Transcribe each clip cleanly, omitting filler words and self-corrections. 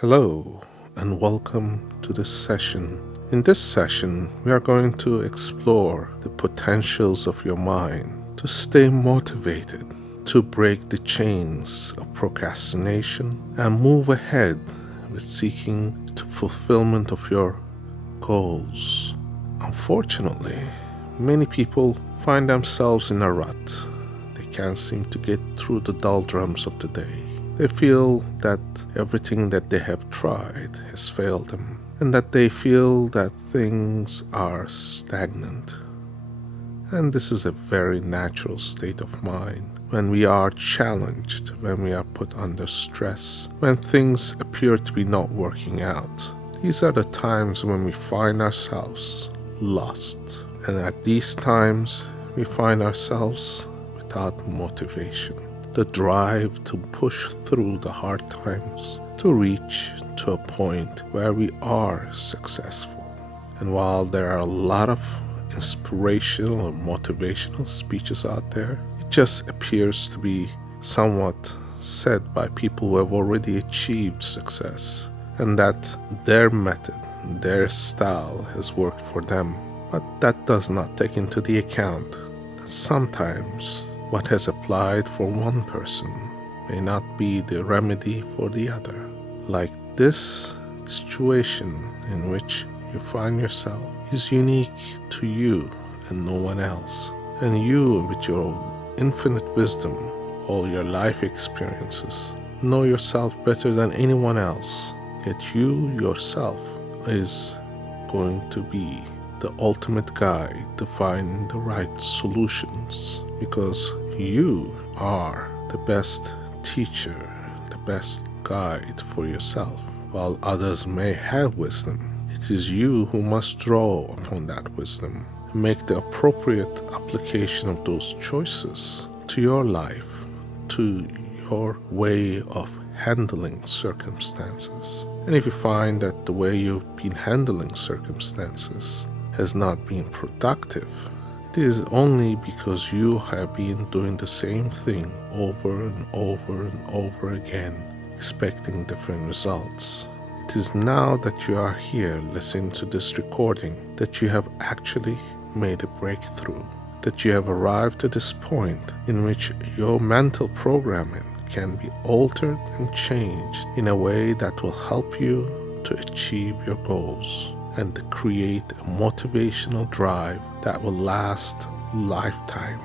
Hello and welcome to this session. In this session, we are going to explore the potentials of your mind to stay motivated, to break the chains of procrastination and move ahead with seeking the fulfillment of your goals. Unfortunately, many people find themselves in a rut. They can't seem to get through the doldrums of the day. They feel that everything that they have tried has failed them, and that they feel that things are stagnant. And this is a very natural state of mind when we are challenged, when we are put under stress, when things appear to be not working out. These are the times when we find ourselves lost, and at these times we find ourselves without motivation. The drive to push through the hard times, to reach to a point where we are successful. And while there are a lot of inspirational or motivational speeches out there, it just appears to be somewhat said by people who have already achieved success, and that their method, their style has worked for them. But that does not take into the account that sometimes what has applied for one person may not be the remedy for the other. Like this situation in which you find yourself is unique to you and no one else. And you, with your infinite wisdom, all your life experiences, know yourself better than anyone else. Yet you yourself is going to be the ultimate guide to find the right solutions, because you are the best teacher, the best guide for yourself. While others may have wisdom, it is you who must draw upon that wisdom and make the appropriate application of those choices to your life, to your way of handling circumstances. And if you find that the way you've been handling circumstances has not been productive, it is only because you have been doing the same thing over and over and over again, expecting different results. It is now that you are here listening to this recording that you have actually made a breakthrough, that you have arrived to this point in which your mental programming can be altered and changed in a way that will help you to achieve your goals and to create a motivational drive that will last a lifetime.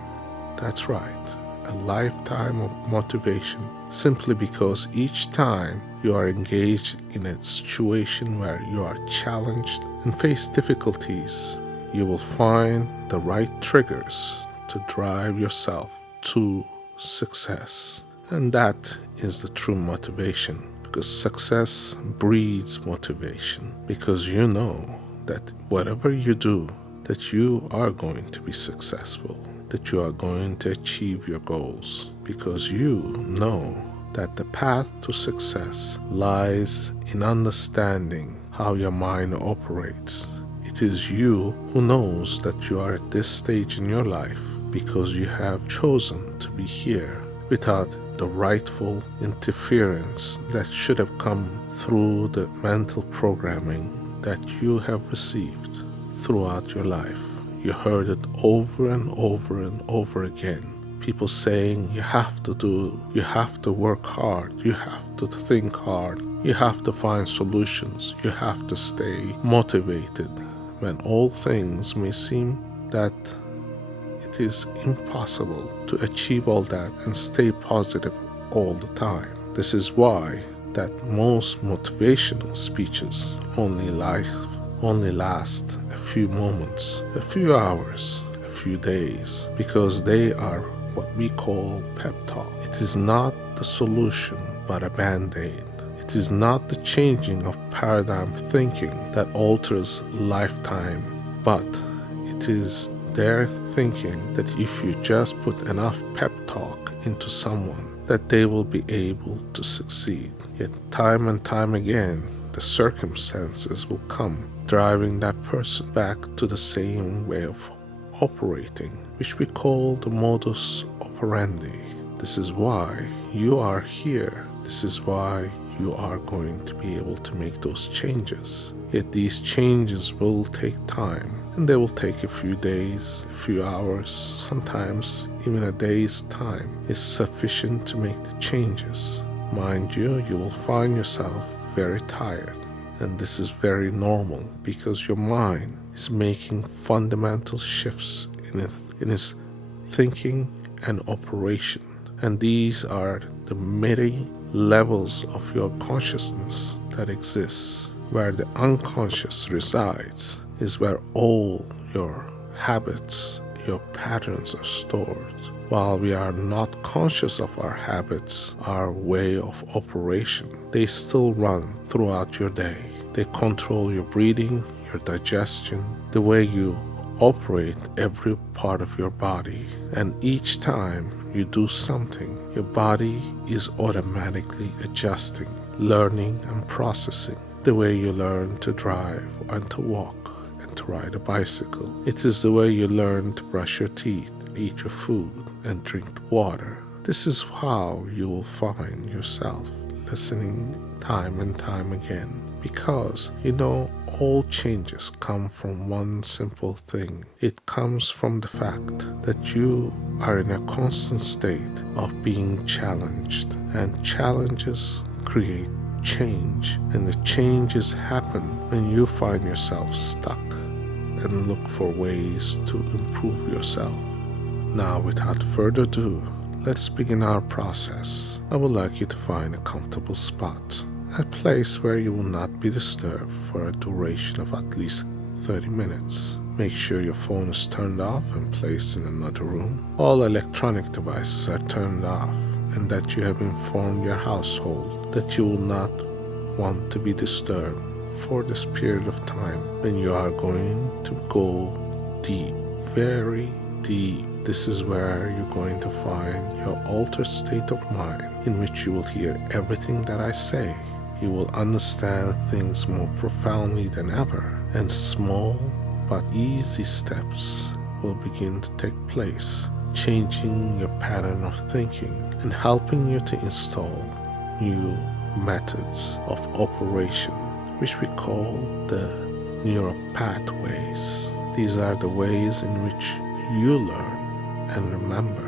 That's right, a lifetime of motivation, simply because each time you are engaged in a situation where you are challenged and face difficulties, you will find the right triggers to drive yourself to success. And that is the true motivation. Because success breeds motivation, because you know that whatever you do, that you are going to be successful, that you are going to achieve your goals, because you know that the path to success lies in understanding how your mind operates. It is you who knows that you are at this stage in your life because you have chosen to be here without the rightful interference that should have come through the mental programming that you have received throughout your life. You heard it over and over and over again. People saying you have to work hard, you have to think hard, you have to find solutions, you have to stay motivated, when all things may seem that it is impossible to achieve all that and stay positive all the time. This is why that most motivational speeches only last a few moments, a few hours, a few days, because they are what we call pep talk. It is not the solution, but a band-aid. It is not the changing of paradigm thinking that alters lifetime, but it is their thinking that if you just put enough pep talk into someone, that they will be able to succeed. Yet time and time again, the circumstances will come, driving that person back to the same way of operating, which we call the modus operandi. This is why you are here. This is why you are going to be able to make those changes. Yet these changes will take time, and they will take a few days, a few hours, sometimes even a day's time is sufficient to make the changes. Mind you, you will find yourself very tired, and this is very normal because your mind is making fundamental shifts in its thinking and operation. And these are the many levels of your consciousness that exists. Where the unconscious resides is where all your habits, your patterns are stored. While we are not conscious of our habits, our way of operation, they still run throughout your day. They control your breathing, your digestion, the way you operate every part of your body. And each time you do something, your body is automatically adjusting, learning and processing. The way you learn to drive and to walk and to ride a bicycle. It is the way you learn to brush your teeth, eat your food, and drink water. This is how you will find yourself listening time and time again. Because, all changes come from one simple thing. It comes from the fact that you are in a constant state of being challenged. And challenges create change. And the changes happen when you find yourself stuck and look for ways to improve yourself. Now, without further ado, let's begin our process. I would like you to find a comfortable spot, a place where you will not be disturbed for a duration of at least 30 minutes. Make sure your phone is turned off and placed in another room. All electronic devices are turned off, and that you have informed your household that you will not want to be disturbed for this period of time. Then you are going to go deep, very deep. This is where you're going to find your altered state of mind, in which you will hear everything that I say. You will understand things more profoundly than ever, and small but easy steps will begin to take place, changing your pattern of thinking and helping you to install new methods of operation, which we call the neural pathways. These are the ways in which you learn and remember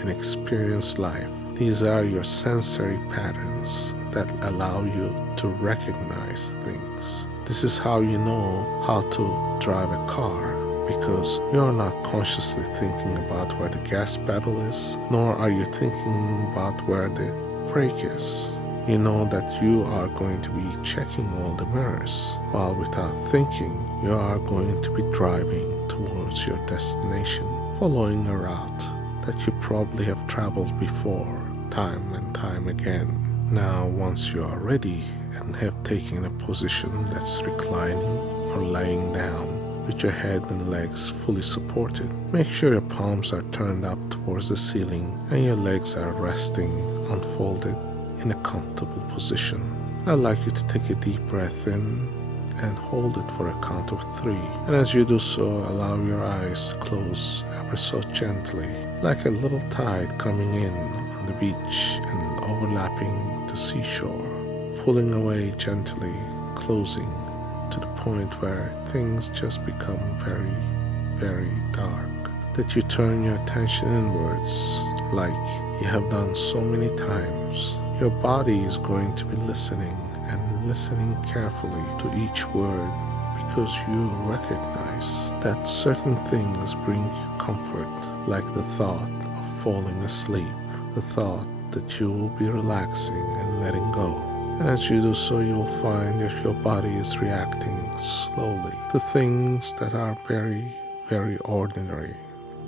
and experience life. These are your sensory patterns that allow you to recognize things. This is how you know how to drive a car, because you're not consciously thinking about where the gas pedal is, nor are you thinking about where the brake is. You know that you are going to be checking all the mirrors, while without thinking, you are going to be driving towards your destination, following a route that you probably have traveled before, time and time again. Now, once you are ready and have taken a position that's reclining or laying down with your head and legs fully supported, make sure your palms are turned up towards the ceiling and your legs are resting unfolded in a comfortable position. I'd like you to take a deep breath in and hold it for a count of 3. And as you do so, allow your eyes to close ever so gently, like a little tide coming in on the beach and overlapping the seashore, pulling away gently, closing to the point where things just become very, very dark. That you turn your attention inwards like you have done so many times. Your body is going to be listening and listening carefully to each word, because you recognize that certain things bring you comfort, like the thought of falling asleep, the thought that you will be relaxing and letting go. And as you do so, you will find that your body is reacting slowly to things that are very, very ordinary.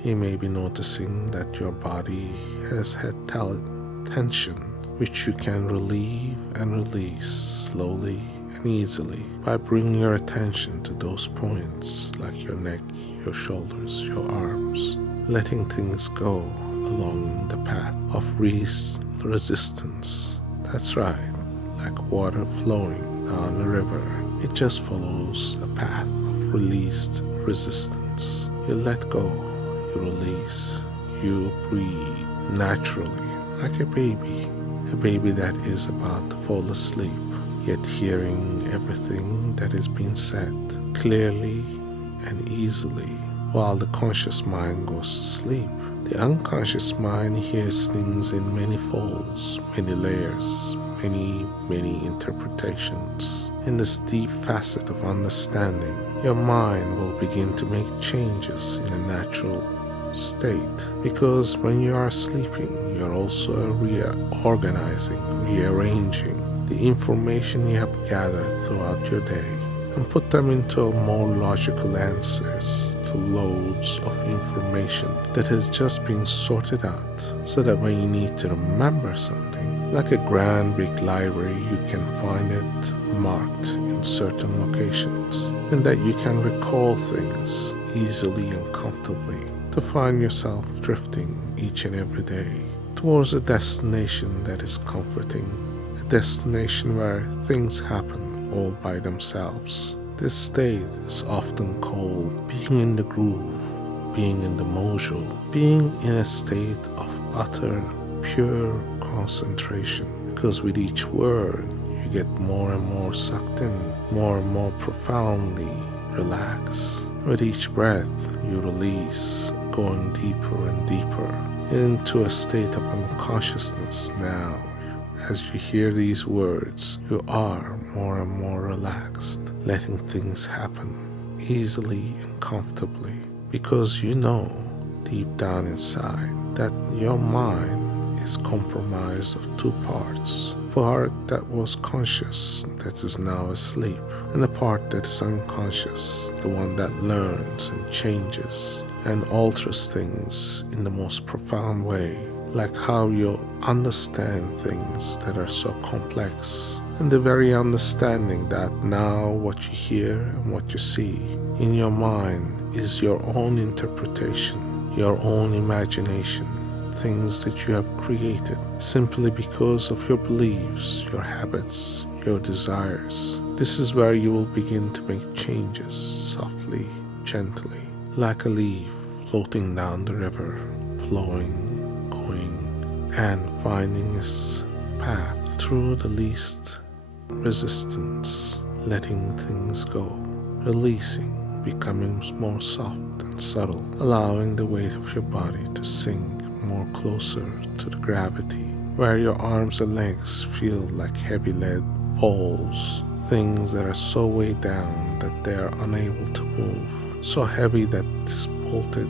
You may be noticing that your body has had tension, which you can relieve and release slowly and easily by bringing your attention to those points like your neck, your shoulders, your arms, letting things go along the path of least resistance. That's right, like water flowing down a river. It just follows a path of released resistance. You let go, you release, you breathe naturally like a baby a baby that is about to fall asleep, yet hearing everything that is being said clearly and easily, while the conscious mind goes to sleep. The unconscious mind hears things in many folds, many layers, many interpretations. In this deep facet of understanding, your mind will begin to make changes in a natural state, because when you are sleeping, you're also reorganizing, rearranging the information you have gathered throughout your day and put them into more logical answers to loads of information that has just been sorted out, so that when you need to remember something, like a grand big library, you can find it marked in certain locations, and that you can recall things easily and comfortably, to find yourself drifting each and every day towards a destination that is comforting, a destination where things happen all by themselves. This state is often called being in the groove, being in the mojo, being in a state of utter, pure concentration, because with each word you get more and more sucked in, more and more profoundly relaxed. With each breath you release, going deeper and deeper into a state of unconsciousness. Now, as you hear these words, you are more and more relaxed, letting things happen easily and comfortably, because you know deep down inside that your mind is comprised of two parts. Part that was conscious, that is now asleep, and the part that is unconscious, the one that learns and changes and alters things in the most profound way, like how you understand things that are so complex, and the very understanding that now what you hear and what you see in your mind is your own interpretation, your own imagination, things that you have created simply because of your beliefs, your habits, your desires. This is where you will begin to make changes softly, gently, like a leaf floating down the river, flowing, going, and finding its path through the least resistance, letting things go, releasing, becoming more soft and subtle, allowing the weight of your body to sink more closer to the gravity, where your arms and legs feel like heavy lead poles, things that are so weighed down that they are unable to move, so heavy that is bolted,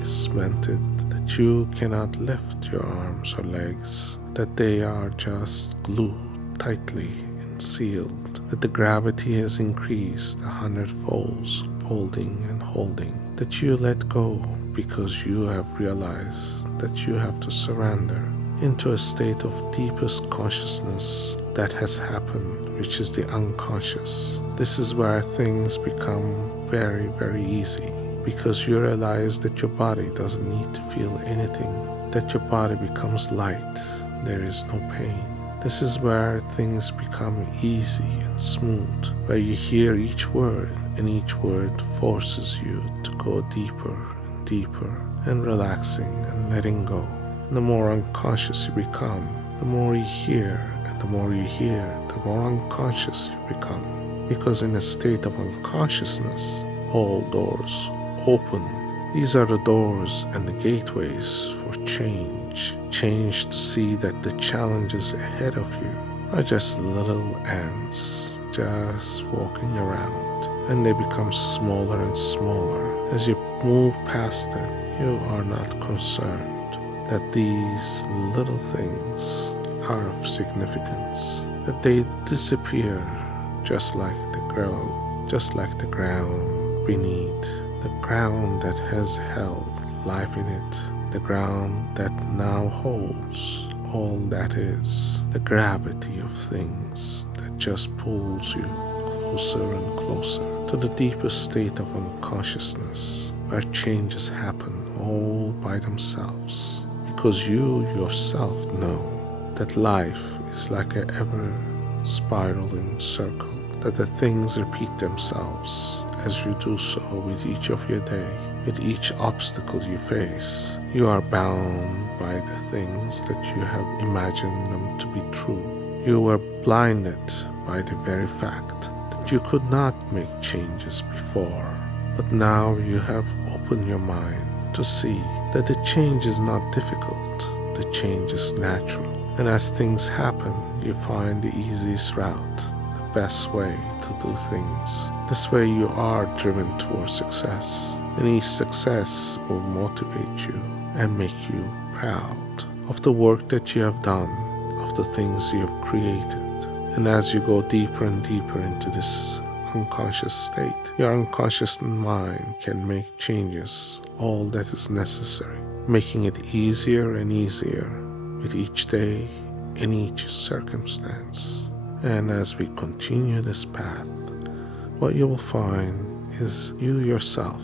is cemented, that you cannot lift your arms or legs, that they are just glued tightly and sealed, that the gravity has increased 100 folds, folding and holding, that you let go because you have realized that you have to surrender into a state of deepest consciousness that has happened, which is the unconscious. This is where things become very, very easy, because you realize that your body doesn't need to feel anything, that your body becomes light, there is no pain. This is where things become easy and smooth, where you hear each word, and each word forces you to go deeper and deeper, and relaxing and letting go. And the more unconscious you become, the more you hear, and the more you hear, the more unconscious you become. Because in a state of unconsciousness, all doors open. These are the doors and the gateways for change. Change to see that the challenges ahead of you are just little ants just walking around, and they become smaller and smaller. As you move past it, you are not concerned that these little things are of significance, that they disappear just like the ground beneath, the ground that has held life in it, the ground that now holds all that is, the gravity of things that just pulls you closer and closer to the deepest state of unconsciousness, where changes happen all by themselves, because you yourself know that life is like an ever spiraling circle, that the things repeat themselves as you do so with each of your day. with each obstacle you face. You are bound by the things that you have imagined them to be true. You were blinded by the very fact that you could not make changes before. But now you have opened your mind to see that the change is not difficult, the change is natural. And as things happen, you find the easiest route, the best way to do things. This way you are driven towards success, and each success will motivate you and make you proud of the work that you have done, of the things you have created. And as you go deeper and deeper into this unconscious state, your unconscious mind can make changes, all that is necessary, making it easier and easier with each day in each circumstance. And as we continue this path, what you will find is you yourself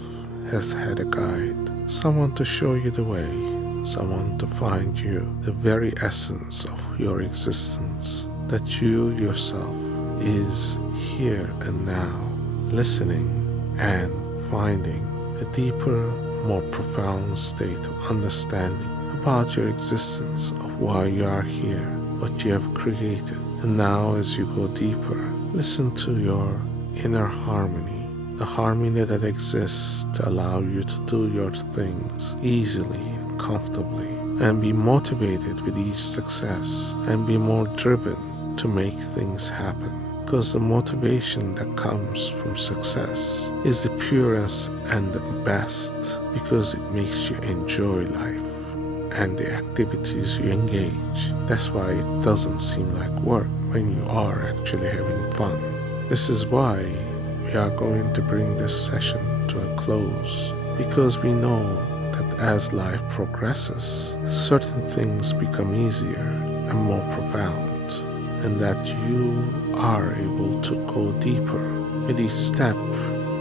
has had a guide, someone to show you the way, someone to find you the very essence of your existence, that you yourself is here and now, listening and finding a deeper, more profound state of understanding about your existence, of why you are here, what you have created. And now as you go deeper, listen to your inner harmony, the harmony that exists to allow you to do your things easily and comfortably, and be motivated with each success, and be more driven to make things happen. Because the motivation that comes from success is the purest and the best, because it makes you enjoy life and the activities you engage. That's why it doesn't seem like work when you are actually having fun. This is why we are going to bring this session to a close, because we know that as life progresses, certain things become easier and more profound, and that you are able to go deeper with each step,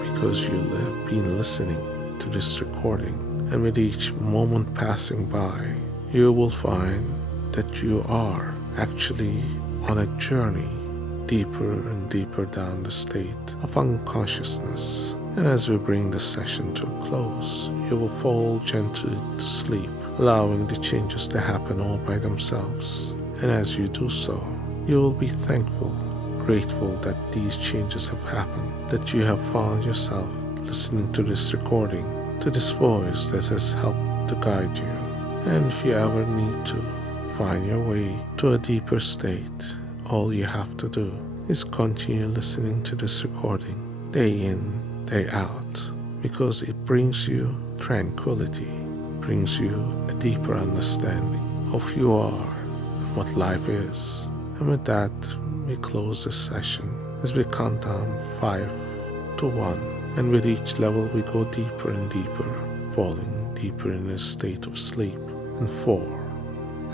because you have been listening to this recording. And with each moment passing by, you will find that you are actually on a journey deeper and deeper down the state of unconsciousness. And as we bring the session to a close, you will fall gently to sleep, allowing the changes to happen all by themselves. And as you do so, you will be thankful, grateful that these changes have happened, that you have found yourself listening to this recording, to this voice that has helped to guide you. And if you ever need to find your way to a deeper state, all you have to do is continue listening to this recording day in, day out, because it brings you tranquility, brings you a deeper understanding of who you are and what life is. And with that, we close this session as we count down 5 to 1. And with each level, we go deeper and deeper, falling deeper in a state of sleep. And 4,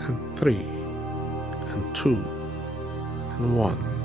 and 3, and 2, and 1.